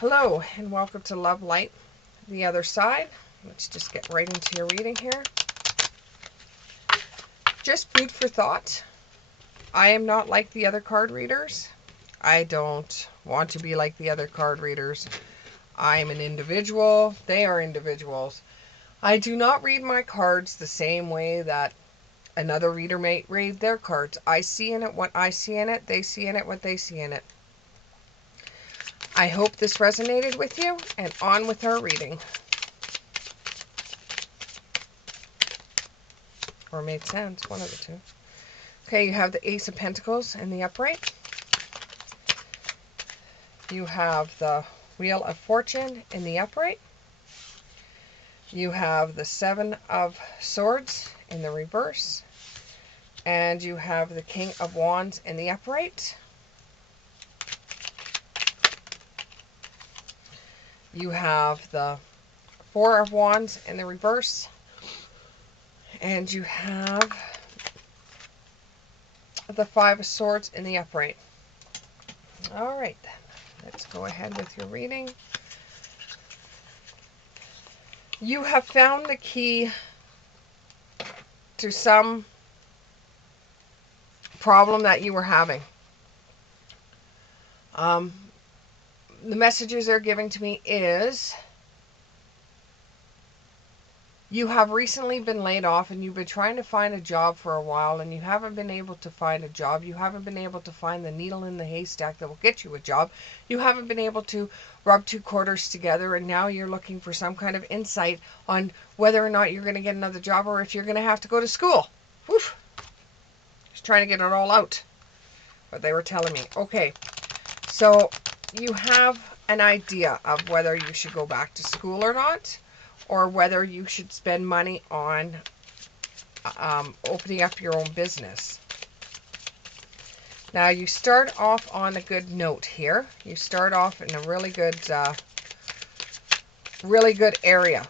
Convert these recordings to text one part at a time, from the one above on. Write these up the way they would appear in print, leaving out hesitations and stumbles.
Hello and welcome to Love Light, the other side. Let's just get right into your reading here. Just food for thought. I am not like the other card readers. I don't want to be like the other card readers. I am an individual. They are individuals. I do not read my cards the same way that another reader may read their cards. I see in it what I see in it. They see in it what they see in it. I hope this resonated with you, and on with our reading. Or made sense, one of the two. Okay, you have the Ace of Pentacles in the upright. You have the Wheel of Fortune in the upright. You have the Seven of Swords in the reverse. And you have the King of Wands in the upright. You have the Four of Wands in the reverse. And you have the Five of Swords in the upright. All right, then. Let's go ahead with your reading. You have found the key to some problem that you were having. The messages they're giving to me is you have recently been laid off and you've been trying to find a job for a while and you haven't been able to find a job. You haven't been able to find the needle in the haystack that will get you a job. You haven't been able to rub two quarters together, and now you're looking for some kind of insight on whether or not you're going to get another job or if you're going to have to go to school. Whew. Just trying to get it all out. What they were telling me. Okay. So you have an idea of whether you should go back to school or not, or whether you should spend money on opening up your own business. Now you start off on a good note here. You start off in a really good area.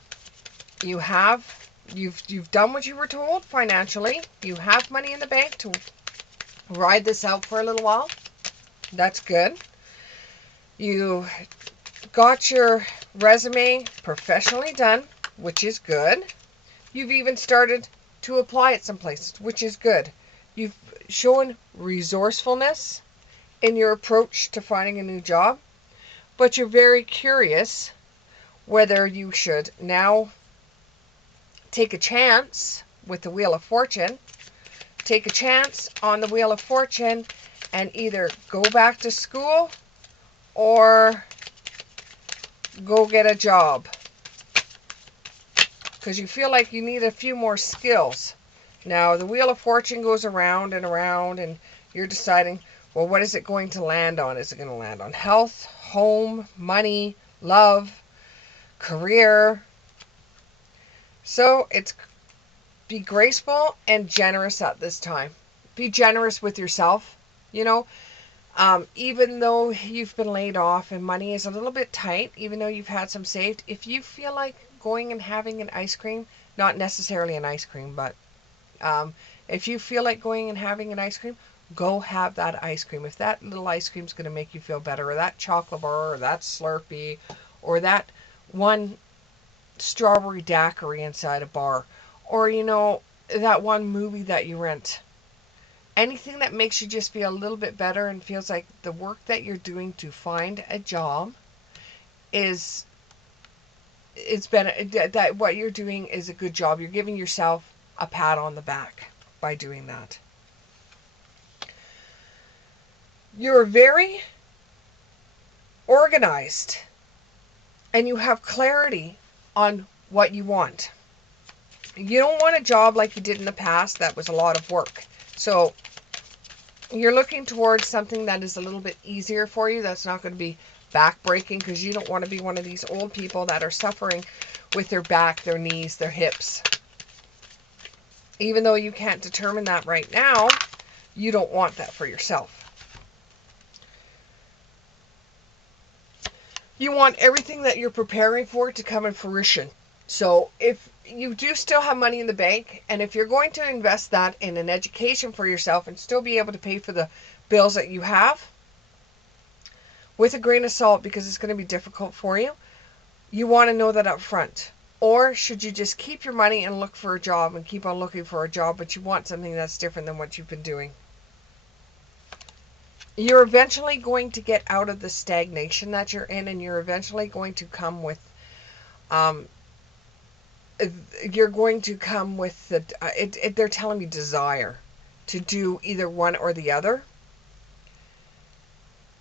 You've done what you were told financially. You have money in the bank to ride this out for a little while. That's good. You got your resume professionally done, which is good. You've even started to apply at some places, which is good. You've shown resourcefulness in your approach to finding a new job, but you're very curious whether you should now take a chance with the Wheel of Fortune, take a chance on the Wheel of Fortune and either go back to school or go get a job, because you feel like you need a few more skills. Now, the Wheel of Fortune goes around and around, and you're deciding, well, what is it going to land on? Is it going to land on health, home, money, love, career? So it's be graceful and generous at this time. Be generous with yourself, you know. Even though you've been laid off and money is a little bit tight, even though you've had some saved, if you feel like going and having an ice cream, not necessarily an ice cream, but if you feel like going and having an ice cream, go have that ice cream. If that little ice cream is going to make you feel better, or that chocolate bar, or that Slurpee, or that one strawberry daiquiri inside a bar, or, that one movie that you rent. Anything that makes you just feel a little bit better and feels like the work that you're doing to find a job that what you're doing is a good job. You're giving yourself a pat on the back by doing that. You're very organized and you have clarity on what you want. You don't want a job like you did in the past that was a lot of work. So you're looking towards something that is a little bit easier for you. That's not going to be back-breaking, because you don't want to be one of these old people that are suffering with their back, their knees, their hips. Even though you can't determine that right now, you don't want that for yourself. You want everything that you're preparing for to come in fruition. So if you do still have money in the bank, and if you're going to invest that in an education for yourself and still be able to pay for the bills that you have, with a grain of salt because it's going to be difficult for you. You want to know that up front. Or should you just keep your money and look for a job and keep on looking for a job, but you want something that's different than what you've been doing? You're eventually going to get out of the stagnation that you're in, and you're eventually going to come with um, they're telling me desire to do either one or the other.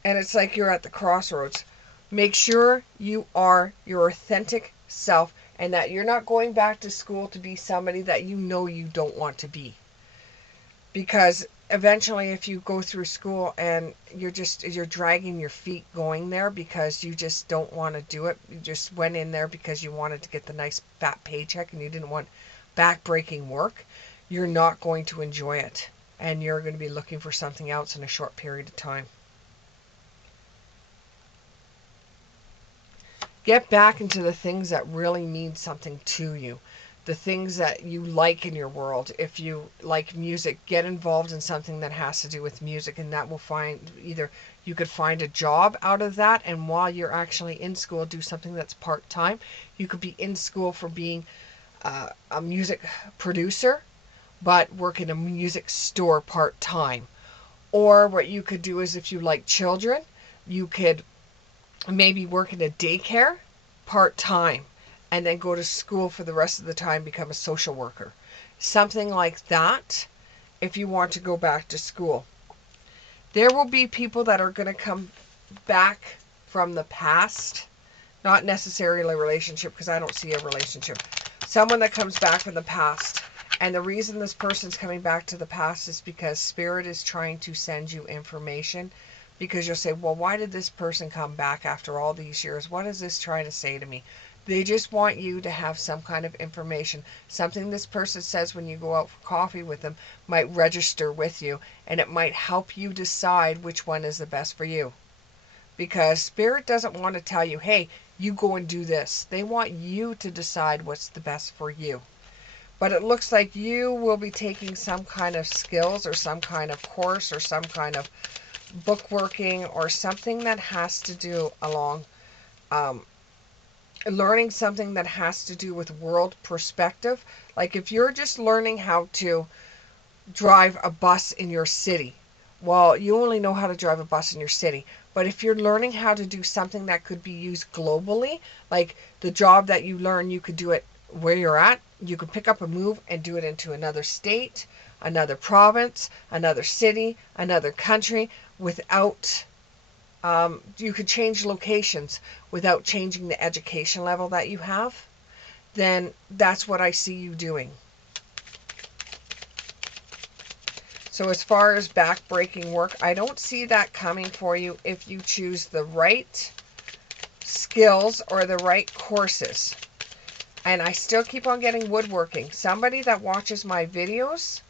And it's like you're at the crossroads. Make sure you are your authentic self and that you're not going back to school to be somebody that you know you don't want to be. Because eventually if you go through school and you're dragging your feet going there because you just don't want to do it. You just went in there because you wanted to get the nice fat paycheck and you didn't want back-breaking work. You're not going to enjoy it. And you're going to be looking for something else in a short period of time. Get back into the things that really mean something to you. The things that you like in your world. If you like music, get involved in something that has to do with music, and that will find either you could find a job out of that, and while you're actually in school, do something that's part-time. You could be in school for being a music producer, but work in a music store part-time. Or what you could do is if you like children, you could maybe work in a daycare part-time and then go to school for the rest of the time, become a social worker. Something like that if you want to go back to school. There will be people that are going to come back from the past, not necessarily a relationship because I don't see a relationship. Someone that comes back from the past. And the reason this person's coming back to the past is because Spirit is trying to send you information. Because you'll say, well, why did this person come back after all these years? What is this trying to say to me? They just want you to have some kind of information. Something this person says when you go out for coffee with them might register with you. And it might help you decide which one is the best for you. Because Spirit doesn't want to tell you, hey, you go and do this. They want you to decide what's the best for you. But it looks like you will be taking some kind of skills or some kind of course or some kind of bookworking or something that has to do along learning something that has to do with world perspective. Like if you're just learning how to drive a bus in your city, well, you only know how to drive a bus in your city. But if you're learning how to do something that could be used globally, like the job that you learn, you could do it where you're at. You could pick up a move and do it into another state, another province, another city, another country without, you could change locations without changing the education level that you have. Then that's what I see you doing. So as far as back-breaking work, I don't see that coming for you if you choose the right skills or the right courses. And I still keep on getting woodworking. Somebody that watches my videos,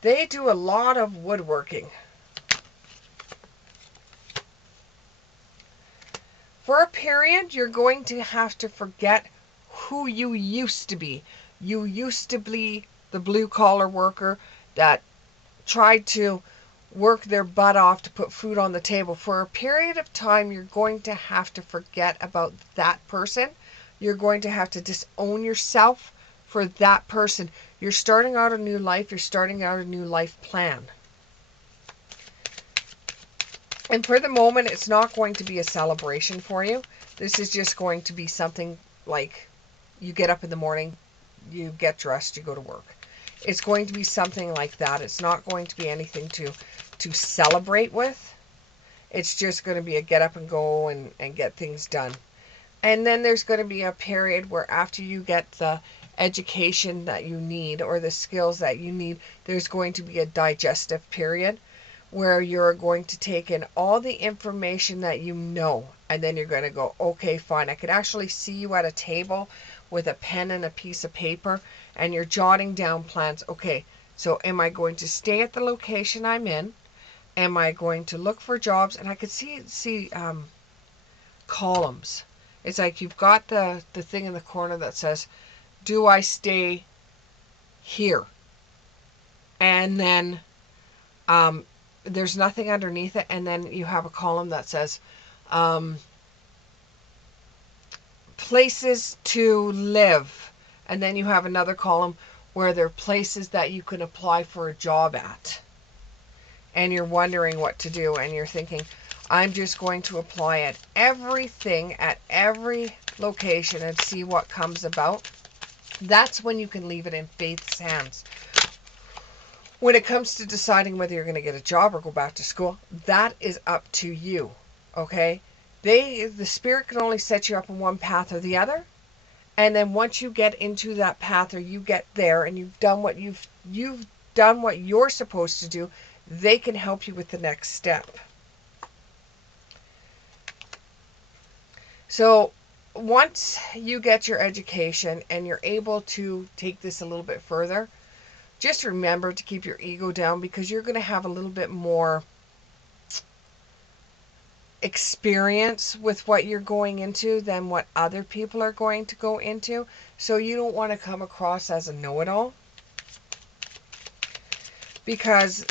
they do a lot of woodworking. For a period, you're going to have to forget who you used to be. You used to be the blue-collar worker that tried to work their butt off to put food on the table. For a period of time, you're going to have to forget about that person. You're going to have to disown yourself for that person. You're starting out a new life. You're starting out a new life plan. And for the moment, it's not going to be a celebration for you. This is just going to be something like you get up in the morning, you get dressed, you go to work. It's going to be something like that. It's not going to be anything to celebrate with. It's just going to be a get up and go and get things done. And then there's going to be a period where after you get the education that you need or the skills that you need, there's going to be a digestive period where you're going to take in all the information that you know. And then you're going to go, okay, fine. I could actually see you at a table with a pen and a piece of paper and you're jotting down plans. Okay, so am I going to stay at the location I'm in? Am I going to look for jobs? And I could see columns. It's like you've got the thing in the corner that says, do I stay here? And then there's nothing underneath it. And then you have a column that says, um, places to live. And then you have another column where there are places that you can apply for a job at. And you're wondering what to do. And you're thinking, I'm just going to apply at everything, at every location, and see what comes about. That's when you can leave it in faith's hands. When it comes to deciding whether you're going to get a job or go back to school, that is up to you. Okay? The Spirit can only set you up on one path or the other. And then once you get into that path, or you get there and you've done what you've done what you're supposed to do, they can help you with the next step. So once you get your education and you're able to take this a little bit further, just remember to keep your ego down, because you're going to have a little bit more experience with what you're going into than what other people are going to go into. So you don't want to come across as a know-it-all, because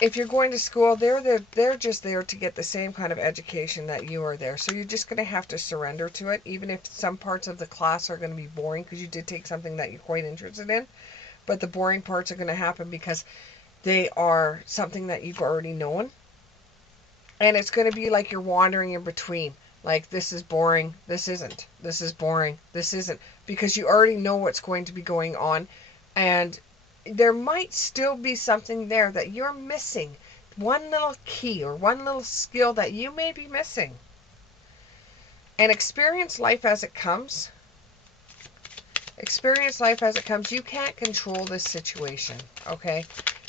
if you're going to school, they're just there to get the same kind of education that you are there. So you're just going to have to surrender to it, even if some parts of the class are going to be boring because you did take something that you're quite interested in. But the boring parts are going to happen because they are something that you've already known. And it's going to be like you're wandering in between. Like, this is boring, this isn't. This is boring, this isn't. Because you already know what's going to be going on. And there might still be something there that you're missing. One little key or one little skill that you may be missing. And experience life as it comes. Experience life as it comes. You can't control this situation, okay?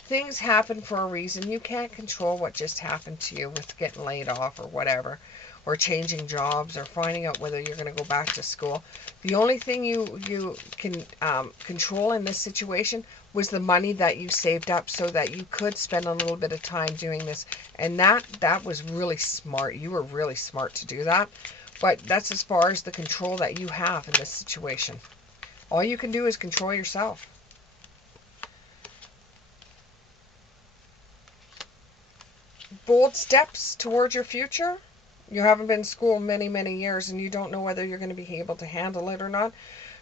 Things happen for a reason. You can't control what just happened to you with getting laid off or whatever, or changing jobs, or finding out whether you're going to go back to school. The only thing you can control in this situation was the money that you saved up so that you could spend a little bit of time doing this. And that was really smart. You were really smart to do that. But that's as far as the control that you have in this situation. All you can do is control yourself. Bold steps towards your future. You haven't been in school many, many years, and you don't know whether you're going to be able to handle it or not.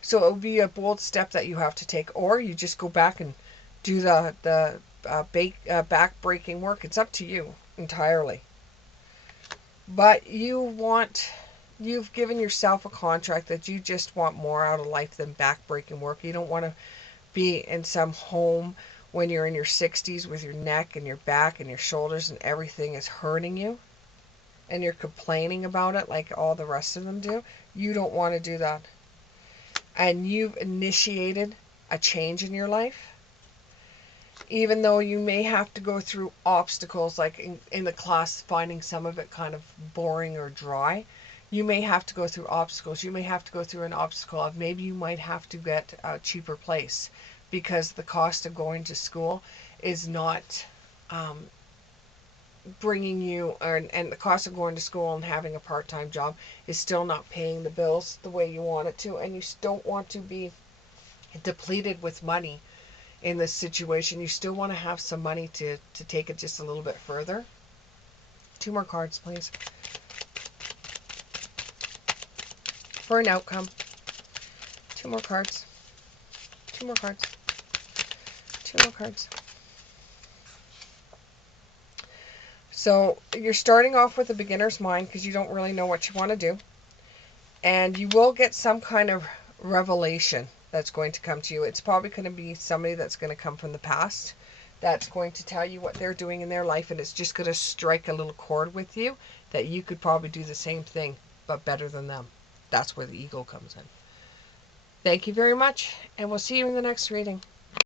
So it will be a bold step that you have to take, or you just go back and do the back-breaking work. It's up to you entirely. But you've given yourself a contract that you just want more out of life than back-breaking work. You don't want to be in some home when you're in your 60s with your neck and your back and your shoulders and everything is hurting you, and you're complaining about it like all the rest of them do. You don't want to do that. And you've initiated a change in your life. Even though you may have to go through obstacles, like in the class, finding some of it kind of boring or dry, you may have to go through obstacles. You may have to go through an obstacle of maybe you might have to get a cheaper place, because the cost of going to school is not bringing you, and the cost of going to school and having a part-time job is still not paying the bills the way you want it to, and you don't want to be depleted with money in this situation. You still want to have some money to take it just a little bit further. 2 more cards, please. For an outcome. 2 more cards. 2 more cards. 2 more cards. So you're starting off with a beginner's mind because you don't really know what you want to do. And you will get some kind of revelation that's going to come to you. It's probably going to be somebody that's going to come from the past that's going to tell you what they're doing in their life, and it's just going to strike a little chord with you that you could probably do the same thing, but better than them. That's where the ego comes in. Thank you very much, and we'll see you in the next reading.